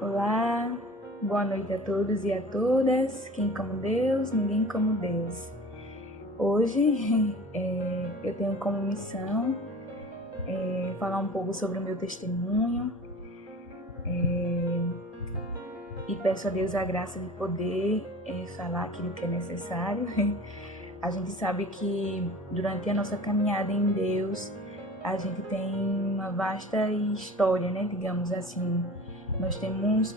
Olá, boa noite a todos e a todas. Quem como Deus, ninguém como Deus. Hoje eu tenho como missão falar um pouco sobre o meu testemunho e peço a Deus a graça de poder falar aquilo que é necessário. A gente sabe que durante a nossa caminhada em Deus, a gente tem uma vasta história, né? Digamos assim, nós temos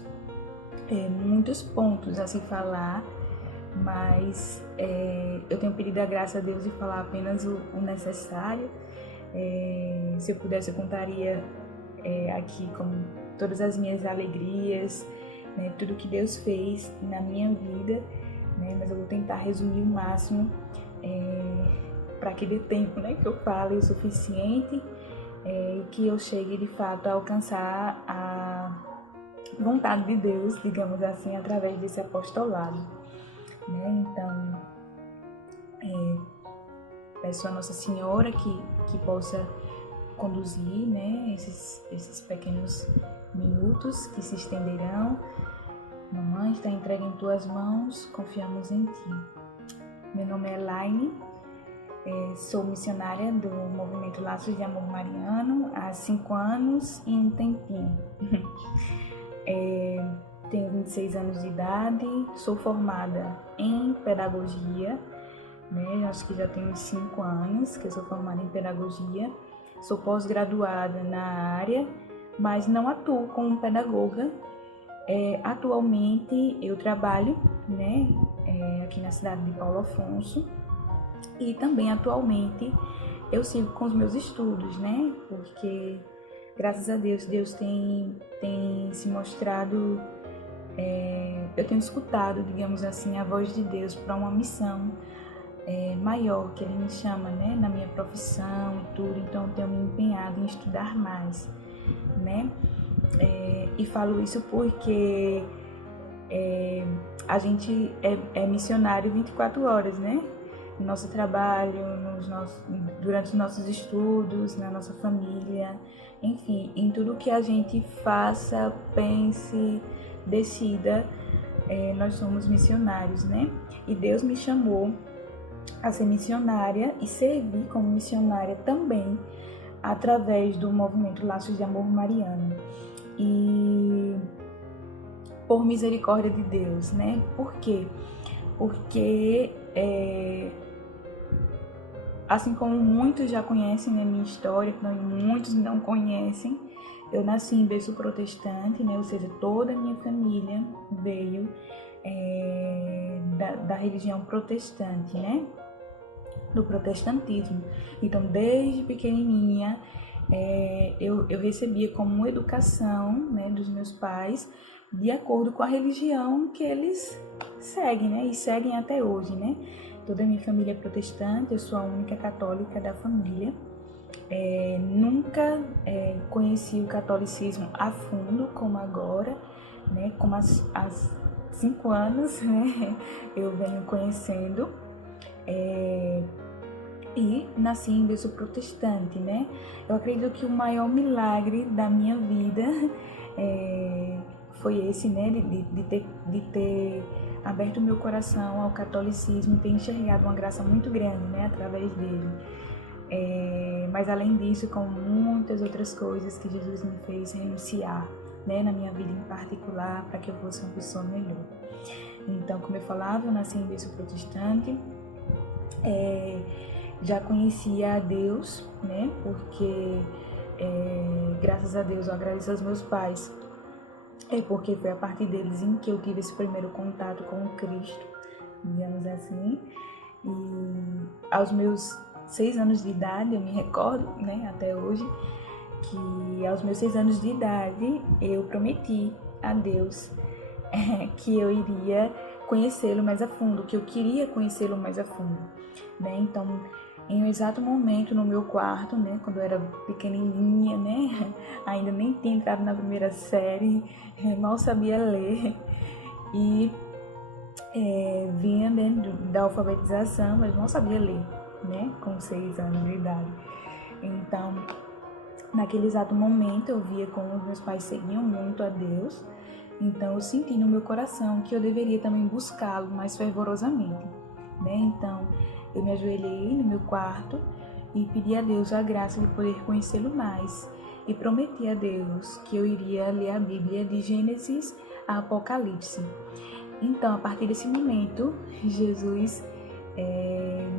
muitos pontos a se falar, mas eu tenho pedido a graça a Deus de falar apenas o necessário. Se eu pudesse, eu contaria aqui com todas as minhas alegrias, né, tudo que Deus fez na minha vida, né, mas eu vou tentar resumir o máximo para que dê tempo, né, que eu fale o suficiente e que eu chegue de fato a alcançar a vontade de Deus, digamos assim, através desse apostolado, né? Então, peço a Nossa Senhora que possa conduzir, né, esses pequenos minutos que se estenderão. Mamãe, está entregue em tuas mãos, confiamos em ti. Meu nome é Elaine, sou missionária do Movimento Laços de Amor Mariano há 5 anos e um tempinho. Tenho 26 anos de idade, sou formada em pedagogia, né? Acho que já tenho 5 anos que eu sou formada em pedagogia. Sou pós-graduada na área, mas não atuo como pedagoga. Atualmente eu trabalho, né, aqui na cidade de Paulo Afonso, e também atualmente eu sigo com os meus estudos, né, porque graças a Deus, Deus tem se mostrado, eu tenho escutado, digamos assim, a voz de Deus para uma missão maior que Ele me chama, né, na minha profissão e tudo. Então eu tenho me empenhado em estudar mais, né, e falo isso porque a gente é missionário 24 horas, né, no nosso trabalho, durante os nossos estudos, na nossa família, enfim, em tudo que a gente faça, pense, decida, nós somos missionários, né, e Deus me chamou a ser missionária e servir como missionária também através do movimento Laços de Amor Mariano. E por misericórdia de Deus, né? Por quê? Porque assim como muitos já conhecem a minha história, muitos não conhecem, eu nasci em berço protestante, né? Ou seja, toda a minha família veio da religião protestante, né? Do protestantismo. Então, desde pequenininha, eu recebia como educação, né, dos meus pais, de acordo com a religião que eles seguem, né, e seguem até hoje, né. Toda a minha família é protestante, eu sou a única católica da família. Nunca conheci o catolicismo a fundo como agora, né, como há 5 anos, né, eu venho conhecendo. E nasci em berço protestante, né? Eu acredito que o maior milagre da minha vida foi esse, né? De ter aberto o meu coração ao catolicismo e ter enxergado uma graça muito grande, né? Através dele. Mas além disso, com muitas outras coisas que Jesus me fez renunciar, né? Na minha vida em particular, para que eu fosse uma pessoa melhor. Então, como eu falava, eu nasci em berço protestante. Já conhecia a Deus, né? Porque graças a Deus eu agradeço aos meus pais, porque foi a partir deles em que eu tive esse primeiro contato com o Cristo, digamos assim. E aos meus 6 anos de idade, eu me recordo, né, até hoje, que aos meus 6 anos de idade eu prometi a Deus que eu iria conhecê-lo mais a fundo, que eu queria conhecê-lo mais a fundo, né? Então, em um exato momento no meu quarto, né, quando eu era pequenininha, né, ainda nem tinha entrado na primeira série, mal sabia ler, e vinha dentro da alfabetização, mas não sabia ler, né, com 6 anos de idade. Então, naquele exato momento, eu via como os meus pais seguiam muito a Deus, então eu senti no meu coração que eu deveria também buscá-lo mais fervorosamente, né, então eu me ajoelhei no meu quarto e pedi a Deus a graça de poder conhecê-lo mais. E prometi a Deus que eu iria ler a Bíblia de Gênesis a Apocalipse. Então, a partir desse momento, Jesus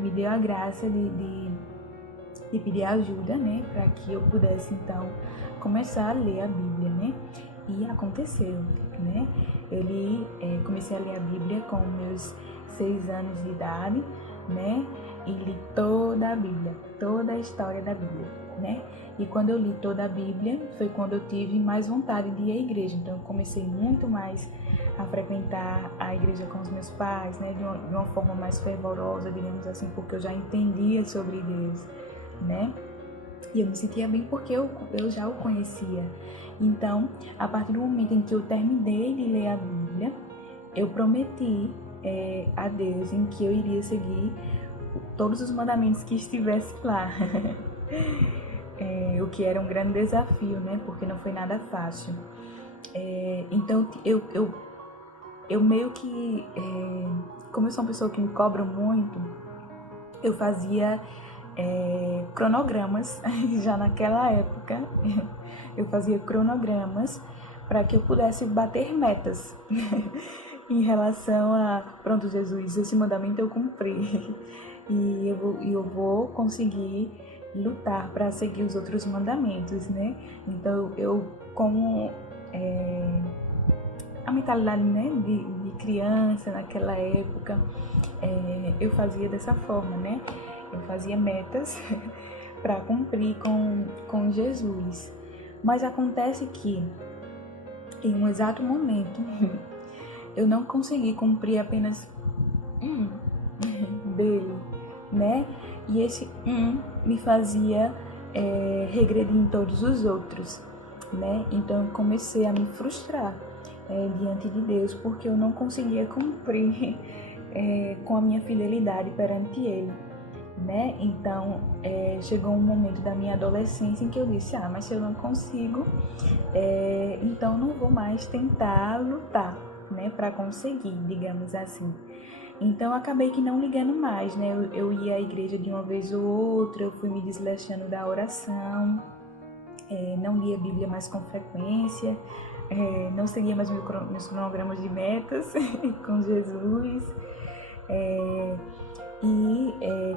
me deu a graça de pedir ajuda, né? Para que eu pudesse, então, começar a ler a Bíblia, né? E aconteceu, né? Comecei a ler a Bíblia com meus 6 anos de idade, né? E li toda a Bíblia, toda a história da Bíblia, né? E quando eu li toda a Bíblia, foi quando eu tive mais vontade de ir à igreja. Então, eu comecei muito mais a frequentar a igreja com os meus pais, né? De uma forma mais fervorosa, digamos assim, porque eu já entendia sobre Deus, né? E eu me sentia bem porque eu já o conhecia. Então, a partir do momento em que eu terminei de ler a Bíblia, eu prometi a Deus em que eu iria seguir todos os mandamentos que estivesse lá. O que era um grande desafio, né? Porque não foi nada fácil. Então, eu meio que... como eu sou uma pessoa que me cobra muito, eu fazia cronogramas, já naquela época, eu fazia cronogramas para que eu pudesse bater metas em relação a, pronto, Jesus, esse mandamento eu cumpri e eu vou conseguir lutar para seguir os outros mandamentos, né? Então eu como a mentalidade, né, de criança naquela época, eu fazia dessa forma, né? Eu fazia metas para cumprir com Jesus. Mas acontece que, em um exato momento, eu não consegui cumprir apenas um dele, né? E esse me fazia regredir em todos os outros, né? Então eu comecei a me frustrar diante de Deus, porque eu não conseguia cumprir com a minha fidelidade perante Ele, né? Então chegou um momento da minha adolescência em que eu disse, mas se eu não consigo, então não vou mais tentar lutar, né, para conseguir, digamos assim. Então acabei que não ligando mais, né? Eu ia à igreja de uma vez ou outra, eu fui me desleixando da oração, não lia a Bíblia mais com frequência, não seguia mais meus cronogramas de metas com Jesus.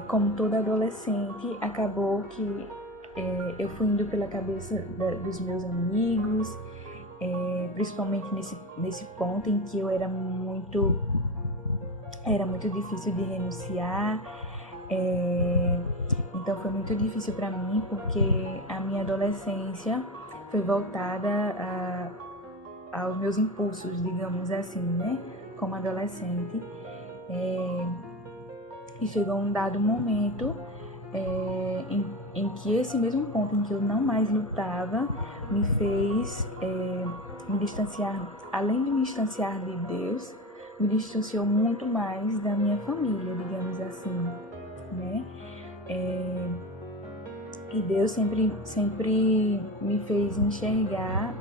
Como toda adolescente, acabou que eu fui indo pela cabeça dos meus amigos, principalmente nesse ponto em que eu era muito difícil de renunciar. Então foi muito difícil para mim, porque a minha adolescência foi voltada aos meus impulsos, digamos assim, né, como adolescente. E chegou um dado momento em que esse mesmo ponto em que eu não mais lutava me fez me distanciar, além de me distanciar de Deus, me distanciou muito mais da minha família, digamos assim, né? E Deus sempre me fez enxergar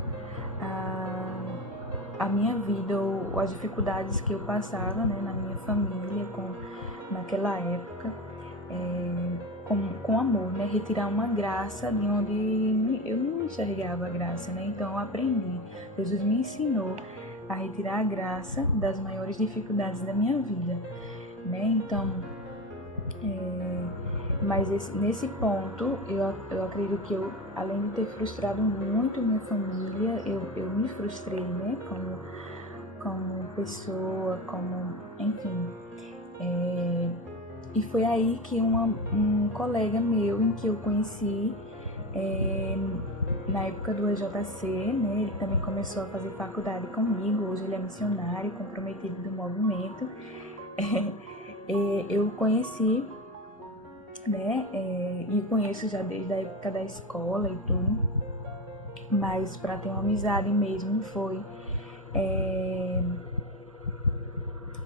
a minha vida ou as dificuldades que eu passava, né, na minha família, naquela época, com amor, né? Retirar uma graça de onde eu não enxergava a graça, né? Então eu aprendi, Jesus me ensinou a retirar a graça das maiores dificuldades da minha vida, né? Então, mas nesse ponto, eu acredito que eu, além de ter frustrado muito minha família, eu me frustrei, né? Como pessoa, enfim. E foi aí que um colega meu, em que eu conheci, na época do EJC, né, ele também começou a fazer faculdade comigo, hoje ele é missionário, comprometido do movimento. Eu conheci né? E conheço já desde a época da escola e tudo, mas para ter uma amizade mesmo foi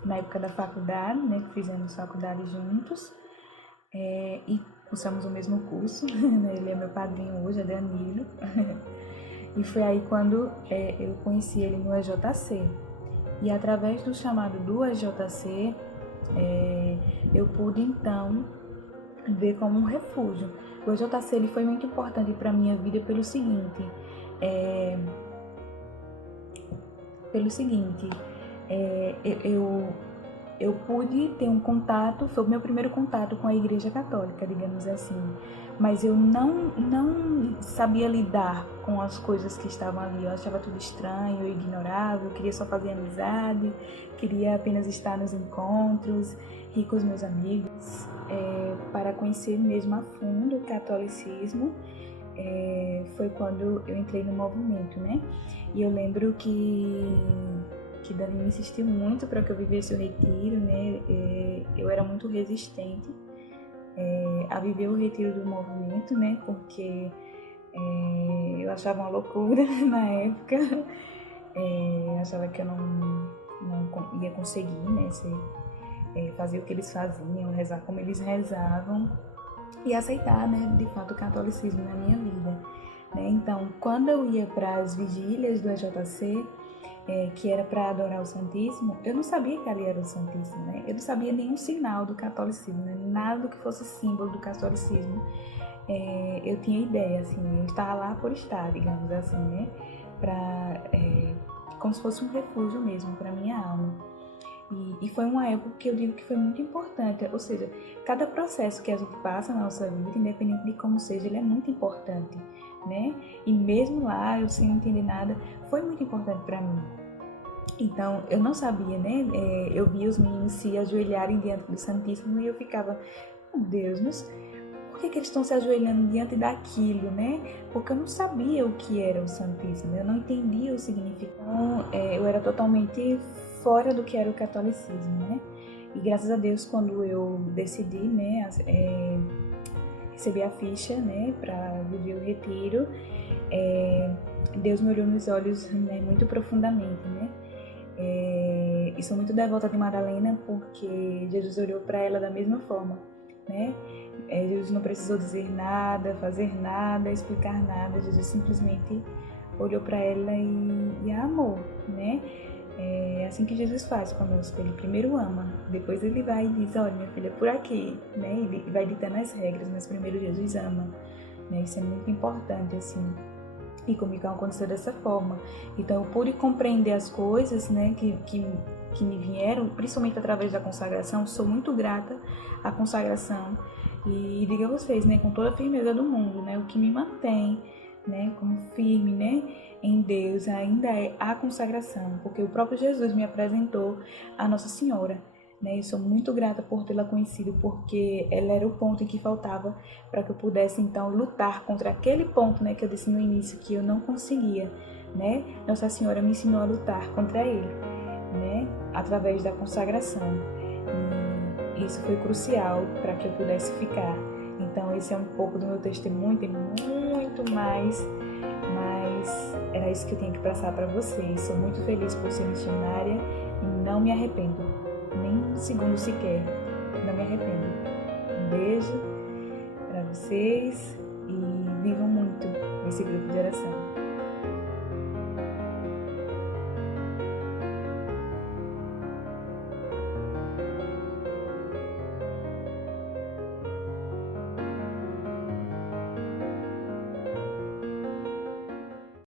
na época da faculdade, né? Que fizemos faculdade juntos e cursamos o mesmo curso, né? Ele é meu padrinho hoje, é Danilo. E foi aí quando eu conheci ele no EJC. E através do chamado do EJC, eu pude então ver como um refúgio. O EJC ele foi muito importante para a minha vida pelo seguinte, eu pude ter um contato, foi o meu primeiro contato com a Igreja Católica, digamos assim, mas eu não sabia lidar com as coisas que estavam ali, eu achava tudo estranho, eu ignorava, eu queria só fazer amizade, queria apenas estar nos encontros, rir com os meus amigos, para conhecer mesmo a fundo o catolicismo. Foi quando eu entrei no movimento, né? E eu lembro que Dani me insistiu muito para que eu vivesse o retiro, né? Eu era muito resistente a viver o retiro do movimento, né? Porque eu achava uma loucura na época, eu achava que eu não ia conseguir, né? Fazer o que eles faziam, rezar como eles rezavam e aceitar, né? De fato, o catolicismo na minha vida, né? Então, quando eu ia para as vigílias do EJC, que era para adorar o Santíssimo, eu não sabia que ali era o Santíssimo, né? Eu não sabia nenhum sinal do catolicismo, né? Nada do que fosse símbolo do catolicismo. Eu tinha ideia, assim, eu estava lá por estar, digamos assim, né? Como se fosse um refúgio mesmo para minha alma. E foi uma época que eu digo que foi muito importante, ou seja, cada processo que a gente passa na nossa vida, independente de como seja, ele é muito importante, né? E mesmo lá, eu sem entender nada, foi muito importante para mim. Então, eu não sabia, né? Eu via os meninos se ajoelharem diante do Santíssimo e eu ficava, meu Deus, mas por que eles estão se ajoelhando diante daquilo, né? Porque eu não sabia o que era o Santíssimo, eu não entendia o significado. Então, eu era totalmente fora do que era o catolicismo, né? E graças a Deus, quando eu decidi, né, receber a ficha, né, para viver o retiro, Deus me olhou nos olhos, né, muito profundamente, né? E sou muito devota de Madalena porque Jesus olhou para ela da mesma forma, né? Jesus não precisou dizer nada, fazer nada, explicar nada. Jesus simplesmente olhou para ela e a amou, né? É assim que Jesus faz conosco. Ele primeiro ama, depois ele vai e diz, olha, minha filha, por aqui, né? Ele vai ditando as regras, mas primeiro Jesus ama, né? Isso é muito importante, assim. E comigo aconteceu dessa forma. Então eu pude compreender as coisas, né, que me vieram, principalmente através da consagração. Sou muito grata à consagração. E digo a vocês, né, com toda a firmeza do mundo, né, o que me mantém, né, como firme, né, em Deus ainda é a consagração, porque o próprio Jesus me apresentou a Nossa Senhora, né, e sou muito grata por tê-la conhecido, porque ela era o ponto em que faltava para que eu pudesse então lutar contra aquele ponto, né, que eu disse no início que eu não conseguia, né. Nossa Senhora me ensinou a lutar contra ele, né, através da consagração. E isso foi crucial para que eu pudesse ficar. Então esse é um pouco do meu testemunho, tem muito mais, mas era isso que eu tinha que passar para vocês. Sou muito feliz por ser missionária e não me arrependo, nem um segundo sequer, não me arrependo. Um beijo para vocês e vivam muito esse grupo de oração.